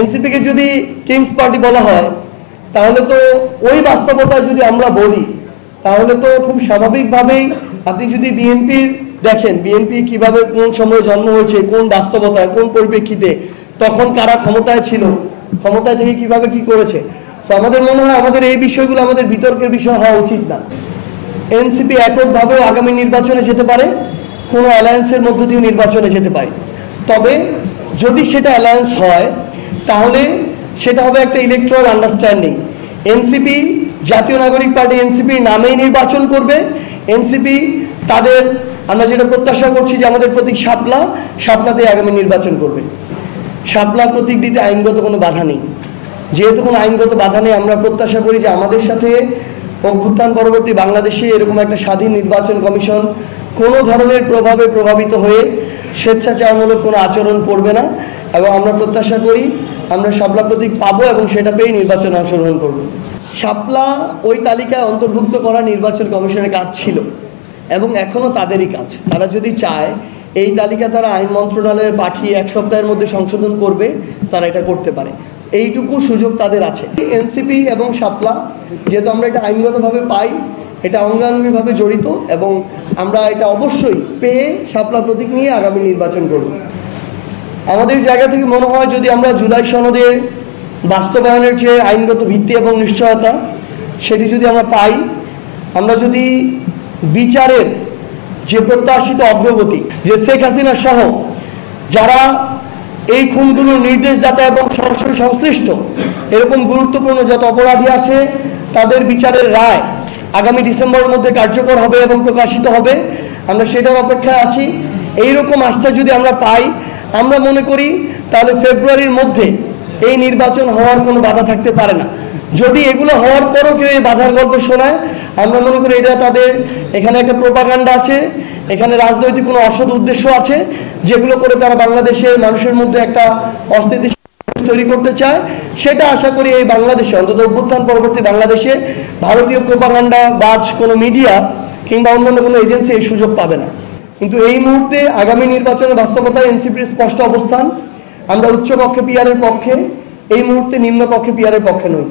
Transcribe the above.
NCP কে যদি Kings party বলা হয় তাহলে তো ওই বাস্তবতা যদি আমরা বলি তাহলে তো খুব স্বাভাবিকভাবেই আপনি যদি বিএনপির দেখেন বিএনপি কিভাবে কোন সময়ে জন্ম হয়েছে, কোন বাস্তবতায়, কোন পরিপ্রেক্ষিতে, তখন কারা ক্ষমতায় ছিল, ক্ষমতায় থেকে কিভাবে কি করেছে। তো আমাদের মনে হয় আমাদের এই বিষয়গুলো আমাদের বিতর্কের বিষয় হওয়া উচিত না। এনসিপি এককভাবেও আগামী নির্বাচনে যেতে পারে, কোনো অ্যালায়েন্সের মধ্য দিয়ে নির্বাচনে যেতে পারে। তবে যদি সেটা অ্যালায়েন্স হয় তাহলে সেটা হবে একটা ইলেকট্রাল আন্ডারস্ট্যান্ডিং। এনসিপি, জাতীয় নাগরিক পার্টি এনসিপির নামেই নির্বাচন করবে। এনসিপি তাদের, আমরা যেটা প্রত্যাশা করছি যে আমাদের প্রতীক শাপলা, শাপলাতে আগামী নির্বাচন করবে। শাপলা প্রতীক দিতে আইনগত কোনো বাধা নেই। যেহেতু কোনো আইনগত বাধা নেই, আমরা প্রত্যাশা করি যে আমাদের সাথে অভ্যুত্থান পরবর্তী বাংলাদেশে এরকম একটা স্বাধীন নির্বাচন কমিশন কোনো ধরনের প্রভাবে প্রভাবিত হয়ে স্বেচ্ছাচারমূলক কোনো আচরণ করবে না, এবং আমরা প্রত্যাশা করি আমরা শাপলা প্রতীক পাবো এবং সেটা পেয়ে নির্বাচনে অংশগ্রহণ করব। শাপলা ওই তালিকায় অন্তর্ভুক্ত করা নির্বাচন কমিশনের কাজ ছিল এবং এখনও তাদেরই কাজ। তারা যদি চায় এই তালিকা তারা আইন মন্ত্রণালয়ে পাঠিয়ে 1 সপ্তাহের মধ্যে সংশোধন করবে, তারা এটা করতে পারে। এইটুকু সুযোগ তাদের আছে। এনসিপি এবং শাপলা যেহেতু আমরা এটা আইনগতভাবে পাই, এটা অঙ্গাঙ্গিভাবে জড়িত এবং আমরা এটা অবশ্যই পেয়ে শাপলা প্রতীক নিয়ে আগামী নির্বাচন করব। আমাদের জায়গা থেকে মনে হয় যদি আমরা জুলাই সনদের বাস্তবায়নের যে আইনগত ভিত্তি এবং নিশ্চয়তা সেটি যদি আমরা পাই, আমরা যদি বিচারের যে প্রত্যাশিত অগ্রগতি, যে শেখ হাসিনা সহ যারা এই খুনগুলোর নির্দেশদাতা এবং সরাসরি সংশ্লিষ্ট এরকম গুরুত্বপূর্ণ যত অপরাধী আছে তাদের বিচারের রায় আগামী ডিসেম্বরের মধ্যে কার্যকর হবে এবং প্রকাশিত হবে, আমরা সেটার অপেক্ষায় আছি। এইরকম আস্থা যদি আমরা পাই, আমরা মনে করি তাহলে ফেব্রুয়ারির মধ্যে এই নির্বাচন হওয়ার কোনো বাধা থাকতে পারে না। যদি এগুলো হওয়ার পরও কেউ এই বাধার গল্প শোনায়, আমরা মনে করি এটা তাদের এখানে একটা প্রোপাগান্ডা আছে, এখানে রাজনৈতিক কোনো অসৎ উদ্দেশ্য আছে, যেগুলো করে তারা বাংলাদেশের মানুষের মধ্যে একটা অস্থিতিশীল তৈরি করতে চায়। সেটা আশা করি এই বাংলাদেশে, অন্তত অভ্যুত্থান পরবর্তী বাংলাদেশে ভারতীয় প্রোপাগান্ডা বাজ কোনো মিডিয়া কিংবা অন্যান্য কোনো এজেন্সি এই সুযোগ পাবে না। কিন্তু এই মুহূর্তে আগামী নির্বাচনের বাস্তবতায় এনসিপির স্পষ্ট অবস্থান, আমরা উচ্চ কক্ষে পিআরের পক্ষে, এই মুহূর্তে নিম্ন কক্ষে পিআরের পক্ষে নই।